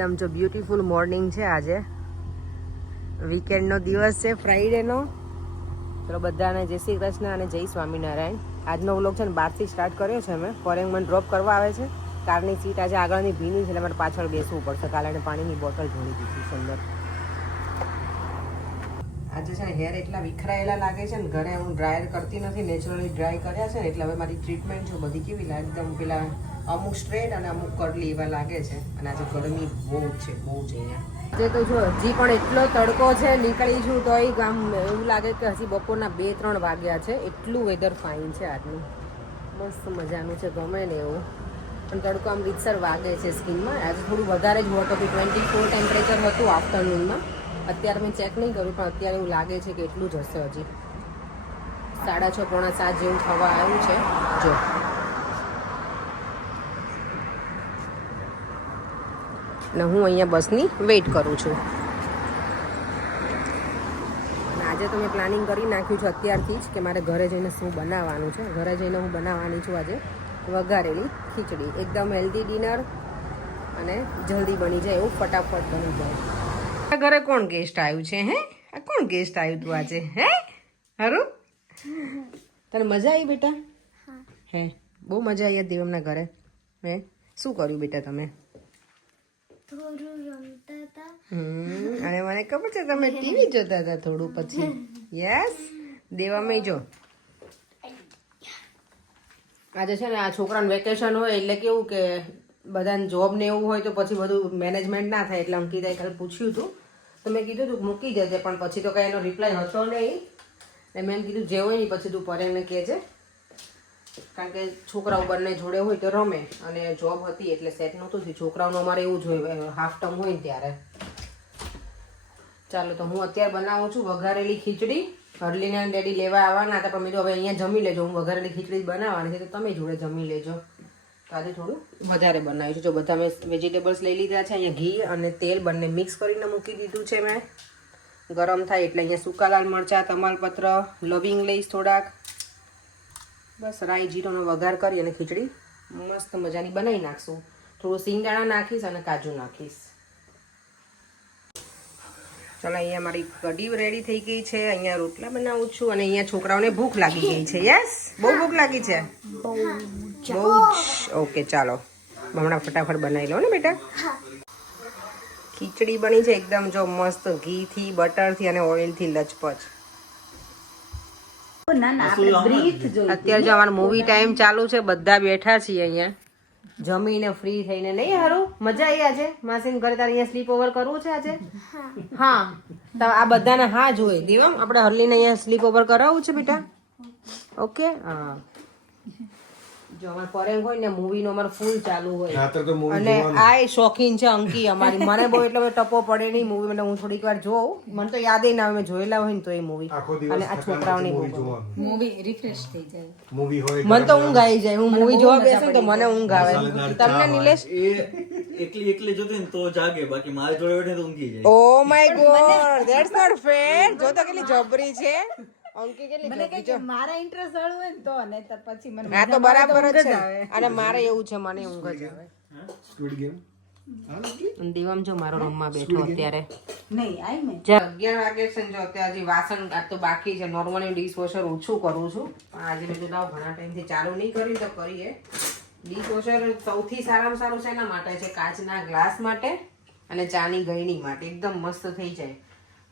એકદમ જો beautiful morning છે આજે, વીકેન્ડનો દિવસ છે, ફ્રાઈડેનો. ચલો બધાને જય શ્રી કૃષ્ણ અને જય સ્વામિનારાયણ. આજનો વ્લોગ છે ને 12થી સ્ટાર્ટ કર્યો છે અમે. ફોરેન મને ડ્રોપ કરવા આવે છે. કારની સીટ આજે આગળની ભીની છે એટલે મારે પાછળ બેસવું પડશે. કાલે એને પાણીની બોટલ જોડી દીધી સુંદર. આજે છે ને હેર એટલા વિખરાયેલા લાગે છે ને, ઘરે હું ડ્રાયર કરતી નથી, નેચરલી ડ્રાય કર્યા છે ને એટલે હવે મારી ટ્રીટમેન્ટ છે બધી કેવી લાગે એકદમ પેલા અમુક સ્ટ્રેટ અને અમુક કરલી એવા લાગે છે. અને આજે ગરમી બહુ જ છે, બહુ જ અહીંયા. જે તો જો હજી પણ એટલો તડકો છે, નીકળી છું તોય આમ એવું લાગે કે હજી બપોરના 2-3 વાગ્યા છે. એટલું વેધર ફાઇન છે આજનું, મસ્ત મજાનું છે, ગમે ને એવું. પણ તડકો આમ રીતસર વાગે છે સ્કિનમાં. આજે થોડું વધારે જ હોટ હતું, 24 ટેમ્પરેચર હતું આફ્ટરનૂનમાં. અત્યારે મેં ચેક નહીં કર્યું પણ અત્યારે એવું લાગે છે કે એટલું જ હશે. હજી 6:30-7 જેવું થવા આવ્યું છે. જો અને હું અહીંયા બસની વેઇટ કરું છું. અને આજે તો મેં પ્લાનિંગ કરી નાખ્યું છે અત્યારથી જ કે મારે ઘરે જઈને શું બનાવવાનું છે. ઘરે જઈને હું બનાવવાની છું આજે વઘારેલી ખીચડી. એકદમ હેલ્ધી ડિનર અને જલ્દી બની જાય એવું, ફટાફટ બની જાય. ઘરે કોણ ગેસ્ટ આવ્યું છે? હે, આ કોણ ગેસ્ટ આવ્યું તું આજે? હે હારું, તને મજા આવી બેટા? હે, બહુ મજા આવી દેવમના ઘરે. હે, શું કર્યું બેટા તમે? અને મને ખબર છે તમે ટીવી જોતા હતા થોડું પછી. યસ, દેવામાં જો આજે છે ને આ છોકરાનું વેકેશન હોય એટલે કેવું કે બધાને જોબ ને એવું હોય તો પછી બધું મેનેજમેન્ટ ના થાય. એટલે અંકિતાએ કાલે પૂછ્યું હતું તો મેં કીધું તું મૂકી જજે, પણ પછી તો કઈ એનો રિપ્લાય હતો નહીં. એટલે મેં કીધું જે હોય ને પછી તું પરેને કહેજે, કારણ કે છોકરાઓ બંને જોડે હોય તો રમે. અને જોબ હતી એટલે સેટ નહોતું થયું. છોકરાઓનું અમારે એવું જ હોય હાફ ટર્મ હોય ને ત્યારે. ચાલો તો હું અત્યારે બનાવું છું વઘારેલી ખીચડી. હરલીના ડેડી લેવા આવવાના હતા પણ મેં તો હવે અહીંયા જમી લેજો, હું વઘારેલી ખીચડી બનાવવાની છે તો તમે જોડે જમી લેજો. તો આજે થોડું વધારે બનાવ્યું છે. જો બધા મેં વેજીટેબલ્સ લઈ લીધા છે. અહીંયા ઘી અને તેલ બંને મિક્સ કરીને મૂકી દીધું છે મેં. ગરમ થાય એટલે અહીંયા સૂકા લાલ મરચાં, તમાલપત્ર, લવિંગ લઈશ થોડાક. બસ રાઈ જીરોનો વઘાર કરી અને ખીચડી મસ્ત મજાની બનાવી નાખશું. થોડું સિંગદાણા નાખીશ અને કાજુ નાખીશ. ચાલો અહીંયા મારી કઢી રેડી થઈ ગઈ છે. અહીંયા રોટલા બનાવું છું અને અહીંયા છોકરાઓને ભૂખ લાગી ગઈ છે. યસ, બહુ ભૂખ લાગી છે, બહુ જ. ઓકે ચાલો હમણાં ફટાફટ બનાવી લો ને બેટા. ખીચડી બની છે એકદમ જો મસ્ત, ઘીથી, બટરથી અને ઓઇલથી લચપચ. અત્યારે જો અમારો મૂવી ટાઈમ ચાલુ છે, બધા બેઠા છીએ અહીંયા જમીને ફ્રી થઈને. નહીં હારું, મજા આવી આજે માસીન ઘરે? તારે અહીંયા સ્લીપ ઓવર કરવું છે આજે? હા, તો આ બધાને હા જોઈએ દીવમ. આપણે હરલીને અહીંયા સ્લીપ ઓવર કરાવવું છે બેટા. ઓકે, હા. જો અમારે ફોરેન હોય ને મૂવીનો અમારે ફૂલ ચાલુ હોય. અને આ શોખીન છે અંકી અમારી. મને બહુ એટલો ટપો પડે નહીં મૂવી, મને હું થોડીક વાર જોઉં, મને તો યાદ ના આવે મેં જોયેલા હોય ને તો એ મૂવી. અને આ છોકરાઓની મૂવી રિફ્રેશ થઈ જાય. મને તો ઊંઘ આવી જાય. હું મૂવી જોવા બેસું ને તો મને ઊંઘ આવે. તમને નિલેશ? એકલી જોતી ને તો જાગે, બાકી મારી જોડે બેઠે તો ઊંઘી જાય. Oh my God, that's not fair. જો તો કેટલી જબરી છે અંકી, કેટલી જબરી છે. મારા ઇન્ટરેસ્ટ વાળું હોય ને તો નહીતર પછી મને આ તો બરાબર જ છે. અને મારે એવું છે, મને ઊંઘ જ આવે. સ્ક્વિડ ગેમ દીવમ જો મારો રૂમમાં બેઠો અત્યારે. નહીં આઈ મેં 11 વાગે છે ને જો અત્યારે હજી વાસણ આ તો બાકી છે. નોર્મલી ડિશવોશર ઓછું કરું છું પણ આજે મેં કીધું ઘણા ટાઈમથી ચાલુ નહીં કર્યું તો કરીએ. ડિશવોશર સૌથી સારામાં સારું છે એના માટે છે, કાચના ગ્લાસ માટે અને ચાની ગળણી માટે. એકદમ મસ્ત થઈ જાય.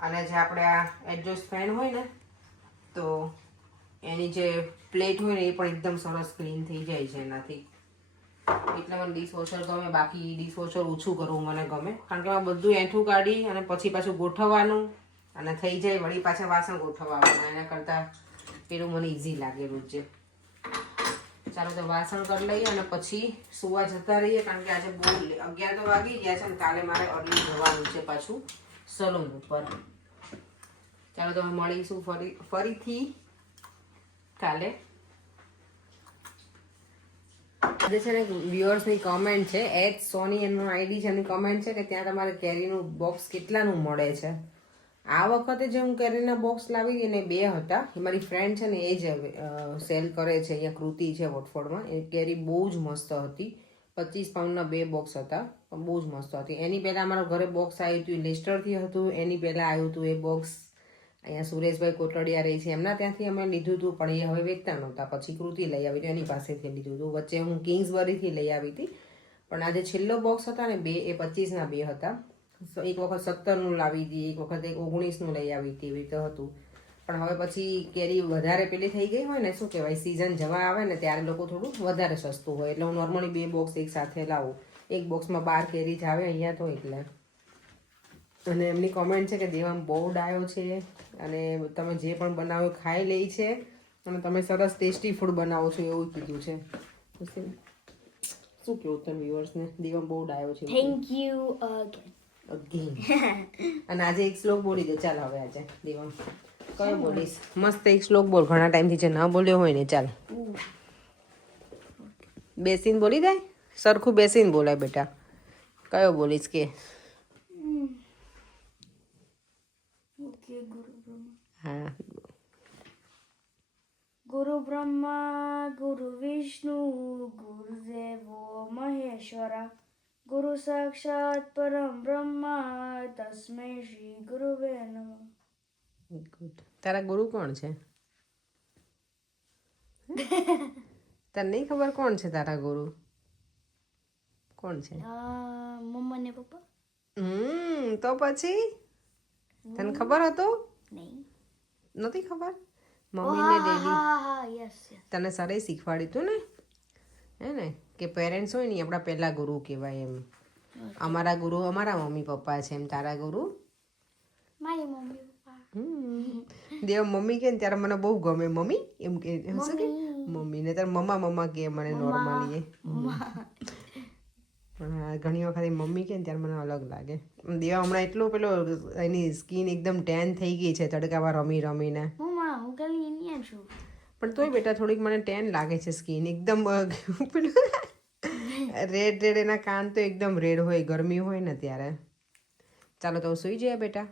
અને જે આપણે આ એડજસ્ટ ફેન હોય ને તો એની જે પ્લેટ હોય ને એ પણ એકદમ સરસ ક્લીન થઈ જાય છે એનાથી. એટલે મને ડિશવોશર ગમે. બાકી ડિશવોશર ઓછું કરવું મને ગમે, કારણ કે બધું એઠું કાઢી અને પછી પાછું ગોઠવવાનું અને થઈ જાય વળી પાછા વાસણ ગોઠવવાના. એના કરતાં પેલું મને ઇઝી લાગે રોજે. ચાલો તો વાસણ કરી લઈએ અને પછી સુવા જતા રહીએ, કારણ કે આજે બહુ 11 તો વાગી ગયા છે ને કાલે મારે અર્લી જવાનું છે પાછું સલૂન ઉપર. ચાલો તો મળીશું ફરીથી કાલે. આજે છે ને વ્યુઅર્સની કમેન્ટ છે, @સોની એનું આઈડી છે, એની કમેન્ટ છે કે ત્યાં તમારે કેરીનું બોક્સ કેટલાનું મળે છે. આ વખતે જે હું કેરીના બોક્સ લાવી હતી ને 2 હતા. એ મારી ફ્રેન્ડ છે ને એ જ સેલ કરે છે, અહીંયા કૃતિ છે વોટફોર્ડમાં. એ કેરી બહુ જ મસ્ત હતી. 25 પાઉન્ડના 2 બોક્સ હતા, પણ બહુ જ મસ્ત હતી. એની પહેલાં અમારા ઘરે બોક્સ આવ્યું હતું, લેસ્ટરથી હતું. એની પહેલાં આવ્યું હતું એ બોક્સ અહીંયા સુરેશભાઈ કોટડિયા રહે છે એમના ત્યાંથી અમે લીધું હતું, પણ એ હવે વેચતા નહોતા. પછી કૃતિ લઈ આવી હતી, એની પાસેથી લીધું હતું. વચ્ચે હું કિંગ્સબરીથી લઈ આવી હતી, પણ આજે છેલ્લો બોક્સ હતા ને 2 એ 25ના 2 હતા. એક વખત 17નું લાવી હતી, એક વખત 19નું લઈ આવી હતી, એવી રીતે હતું. પણ હવે પછી કેરી વધારે પેલી થઈ ગઈ હોય ને, શું કહેવાય, સિઝન જવા આવે ને ત્યારે લોકો થોડું વધારે સસ્તું હોય, એટલે હું નોર્મલી 2 બોક્સ એક સાથે લાવું. એક બોક્સમાં 12 કેરી જ આવે અહીંયા તો, એટલે. અને એમની કોમેન્ટ છે કે દેવામ બહુ ડાયો છે અને તમે જે પણ બનાવો ખાઈ લે છે અને તમે સરસ ટેસ્ટી ફૂડ બનાવો છો એવું કીધું છે. શું કેવું તમે વ્યુઅર્સને? દેવામ બહુ ડાયો છે. Thank you again. અને આજે એક શ્લોક બોલી દે ચાલ. હવે આજે દેવામ કયો બોલીશ? મસ્ત એક શ્લોક બોલ, ઘણા ટાઈમથી જે ન બોલ્યો હોય ને. ચાલ બેસીને બોલી દે, સરખું બેસીને બોલાય બેટા. કયો બોલીશ કે? Okay, Guru Brahma. હા, Guru Brahma, Guru Vishnu, Guru Devo Maheshwara, Guru Sakshat Param Brahma, Tasmai Shri Guruve Namah. Good. તારા ગુરુ કોણ છે? તને નહીં ખબર કોણ છે તારા ગુરુ? કોણ છે? મમ્મા ને પપ્પા? તો પછી તને ખબર હતું? નહીં. નથી ખબર? મમ્મી ને ડેડી હા યસ યસ. તને સરે શીખવાડ્યું હતું ને, હે ને, કે પેરેન્ટ્સ હોય ને આપણા પહેલા ગુરુ કહેવાય એમ. અમારા ગુરુ અમારા મમ્મી પપ્પા છે, એમ તારા ગુરુ મારી મમ્મી પપ્પા. દેવ મમ્મી કે ને ત્યારે મને બહુ ગમે. મમ્મી એમ કે, શું કે મમ્મી ને તારે મમ્મા મમ્મા કે મને નોર્મલી. પણ ઘણી વખત એ મમ્મી કે ને ત્યારે મને અલગ લાગે. દેવા હમણાં એટલો પેલો એની સ્કિન એકદમ ટેન થઈ ગઈ છે તડકામાં રમી રમીને. હું ખાલી ઇન્ડિયન છું. પણ તોય બેટા થોડીક મને ટેન લાગે છે સ્કિન એકદમ. પેલું રેડ રેડ, એના કાન તો એકદમ રેડ હોય ગરમી હોય ને ત્યારે. ચાલો તો સુઈ જાય બેટા.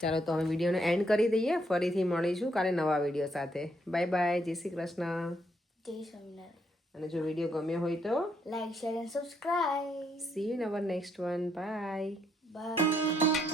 ચાલો તો અમે વિડીયોને એન્ડ કરી દઈએ. ફરીથી મળીશું કાલે નવા વિડીયો સાથે. બાય બાય, જય શ્રી કૃષ્ણ. જય સ્વામિનારાયણ. અને જો વિડીયો ગમ્યો હોય તો Like, share and subscribe. see you in our next one. Bye. Bye.